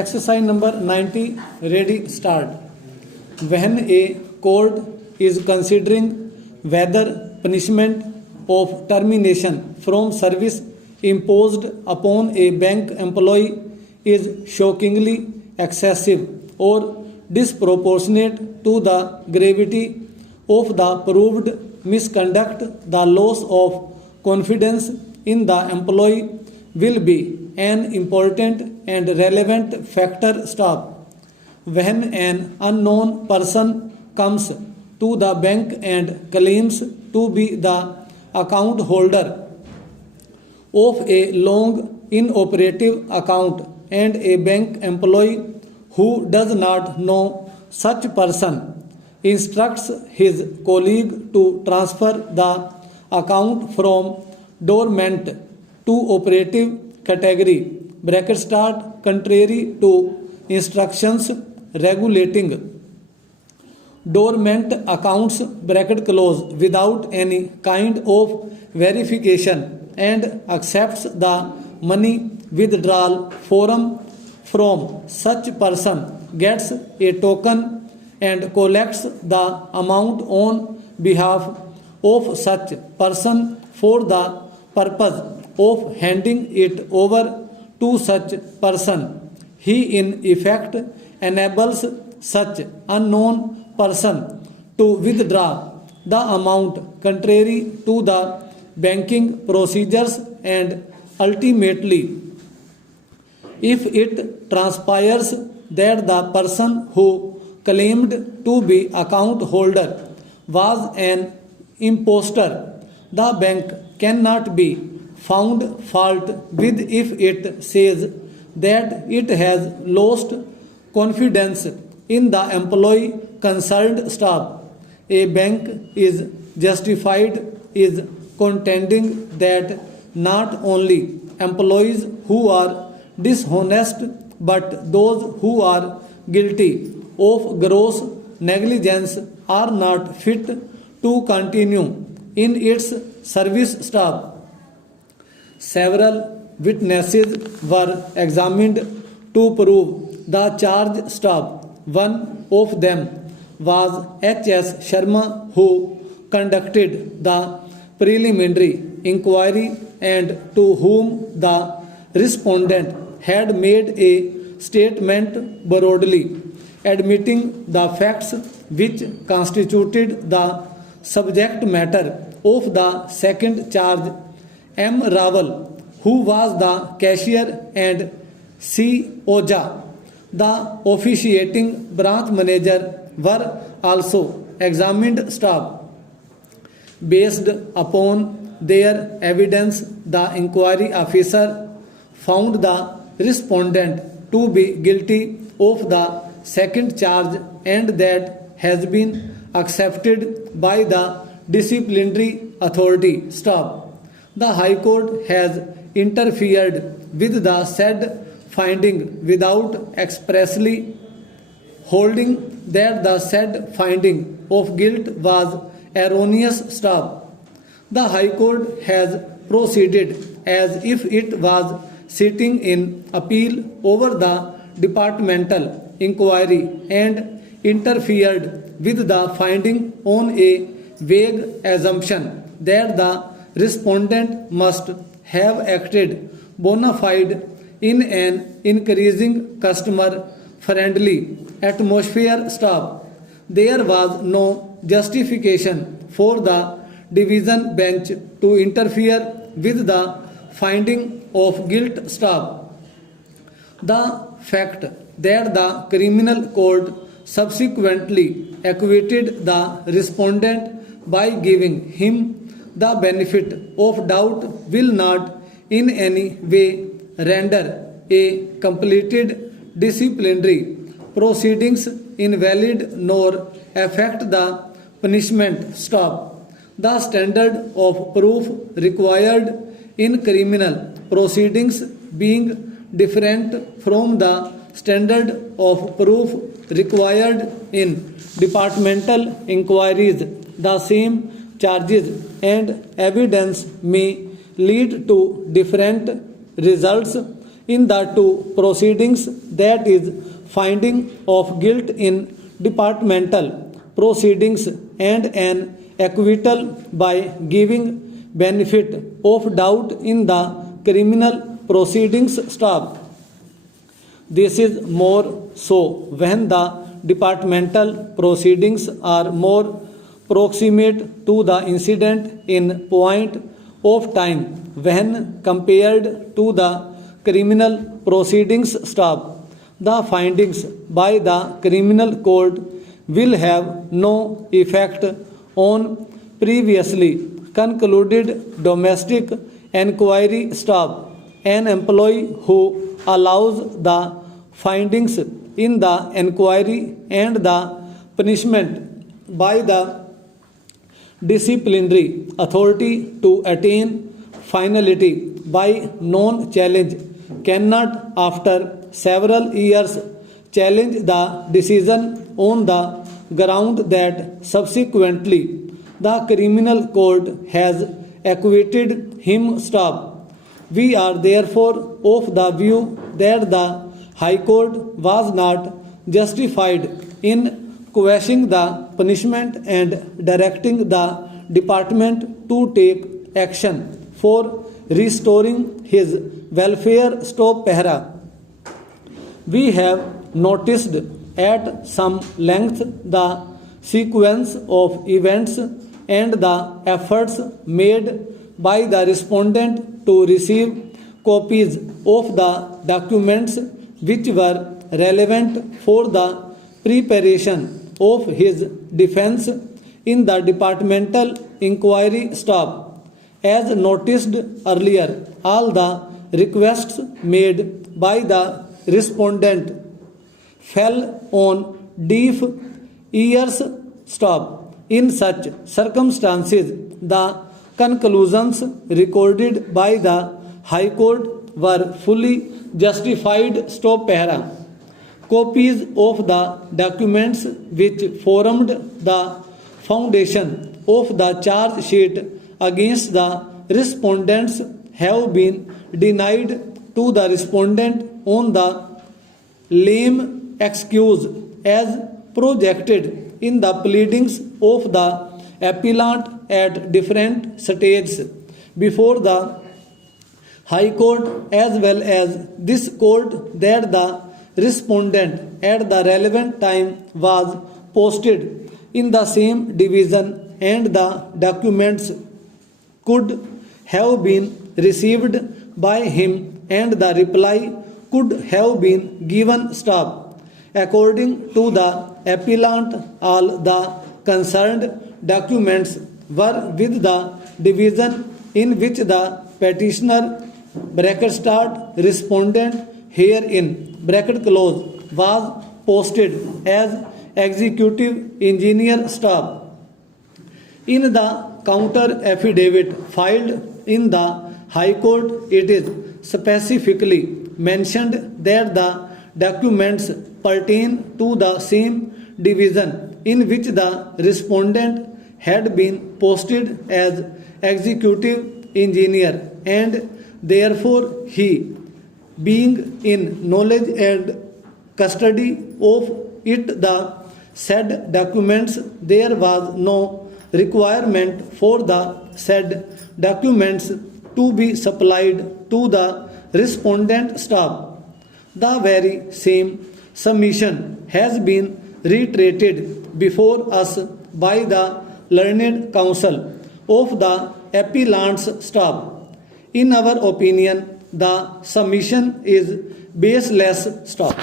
Exercise number 90. Ready, start. When a court is considering whether punishment of termination from service imposed upon a bank employee is shockingly excessive or disproportionate to the gravity of the proved misconduct, the loss of confidence in the employee will be an important and relevant factor. Stop. When an unknown person comes to the bank and claims to be the account holder of a long inoperative account, and a bank employee who does not know such person instructs his colleague to transfer the account from dormant to operative category, bracket start, contrary to instructions regulating dormant accounts, bracket close, without any kind of verification, and accepts the money withdrawal form from such person, gets a token and collects the amount on behalf of such person for the purpose of handing it over to such person. He in effect enables such unknown person to withdraw the amount contrary to the banking procedures, and ultimately, if it transpires that the person who claimed to be account holder was an impostor, the bank cannot be found fault with if it says that it has lost confidence in the employee concerned. Stop. A bank is justified is contending that not only employees who are dishonest but those who are guilty of gross negligence are not fit to continue in its service. Stop. Several witnesses were examined to prove the charge. Stop. One of them was H.S. Sharma, who conducted the preliminary inquiry and to whom the respondent had made a statement broadly admitting the facts which constituted the subject matter of the second charge. M. Raval, who was the cashier, and C. Oja, the officiating branch manager, were also examined. Stop. Based upon their evidence, the inquiry officer found the respondent to be guilty of the second charge, and that has been accepted by the disciplinary authority. Stop. The High Court has interfered with the said finding without expressly holding that the said finding of guilt was erroneous. Stop. The High Court has proceeded as if it was sitting in appeal over the departmental inquiry and interfered with the finding on a vague assumption that the respondent must have acted bona fide in an increasing customer friendly atmosphere. Stop. There was no justification for the division bench to interfere with the finding of guilt. Stop. The fact that the criminal court subsequently acquitted the respondent by giving him the benefit of doubt will not in any way render a completed disciplinary proceedings invalid nor affect the punishment. Stop. The standard of proof required in criminal proceedings being different from the standard of proof required in departmental inquiries, the same charges and evidence may lead to different results in the two proceedings, that is, finding of guilt in departmental proceedings and an acquittal by giving benefit of doubt in the criminal proceedings staff. This is more so when the departmental proceedings are more proximate to the incident in point of time when compared to the criminal proceedings staff. The findings by the criminal court will have no effect on previously concluded domestic enquiry staff. An employee who allows the findings in the enquiry and the punishment by the disciplinary authority to attain finality by non-challenge cannot, after several years, challenge the decision on the ground that subsequently the criminal court has acquitted him staff. We are therefore of the view that the High Court was not justified in quashing the punishment and directing the department to take action for restoring his welfare stop pehra. We have noticed at some length the sequence of events and the efforts made by the respondent to receive copies of the documents which were relevant for the preparation of his defense in the departmental inquiry staff. As noticed earlier, all the requests made by the respondent fell on deaf ears staff. In such circumstances, the conclusions recorded by the High Court were fully justified stop pehra. Copies of the documents which formed the foundation of the charge sheet against the respondents have been denied to the respondent on the lame excuse as projected in the pleadings of the appellant at different stages before the High Court as well as this court that the respondent at the relevant time was posted in the same division and the documents could have been received by him and the reply could have been given staff. According to the appellant, all the concerned documents were with the division in which the petitioner respondent herein was posted as executive engineer staff. In the counter affidavit filed in the High Court, it is specifically mentioned that the documents pertain to the same division in which the respondent had been posted as executive engineer, and therefore he, being in knowledge and custody of it the said documents, there was no requirement for the said documents to be supplied to the respondent staff. The very same submission has been reiterated before us by the learned counsel of the appellant's staff. In our opinion, the submission is baseless. Stop.